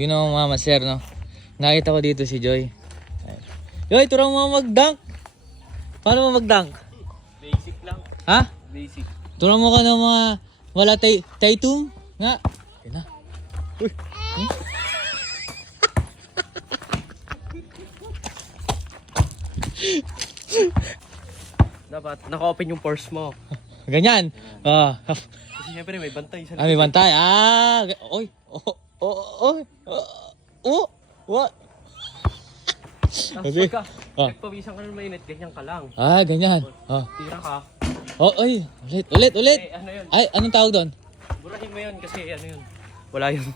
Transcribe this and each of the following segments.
Yun ang mga master, no? Nakita ko dito si Joy. Joy, turang mo mag-dunk. Paano mo mag-dunk? Basic lang. Ha? Basic. Turang mo ka ng mga wala taitum? Nga. Yan na. Uy. Dapat naka-open yung pores mo. Ganyan. Kasi syempre may bantay sa May bantay. Oy. Oy. What? Tapos Okay. pagka Ah. nagpawisan ka ng mainit, ganyan ka lang. Ganyan. Tira ka. Oy. Ulit. Eh, ano yun? Ay, anong tawag doon? Burahin mo yun kasi ano yun. Wala yun.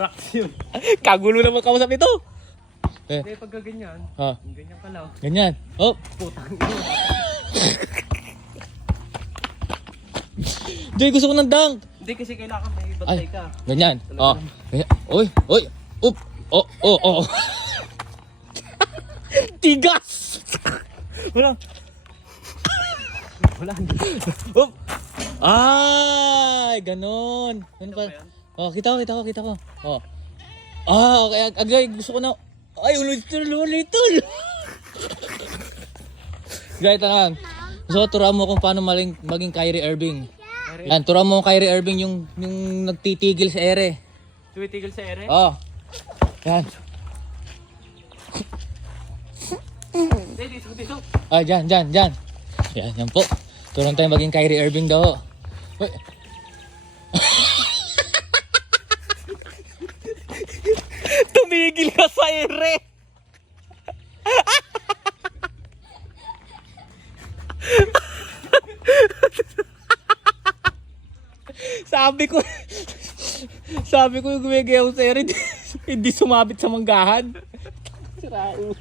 Rocks yun. Kagulo naman kausap ito. Hindi, pagka ganyan, ganyan ka lang. Ganyan. Oh. Putang ina. Joy, gusto ko ng dunk. Hindi kasi kailangan may bantay ka. Ganyan. Ganyan. Oy. Up. Oh. Tigas. Wala. Up. Ay, ganon. Ganun pa. Kita ko. Okay. Agay, gusto ko na. Ay, ulit. Gaya tangan. Gusto ko turuan mo kung paano maging Kyrie Irving. Yan, turuan mo kung Kyrie Irving yung nagtitigil sa ere. Tumitigil sa ere? Yan. Dito. Dyan. Yan po. Turuan tayo maging Kyrie Irving daw. Uy. Tumigil ka sa ere. Sabi ko yung gumigayaw sa ere, hindi sumabit sa manggahan. Sirao.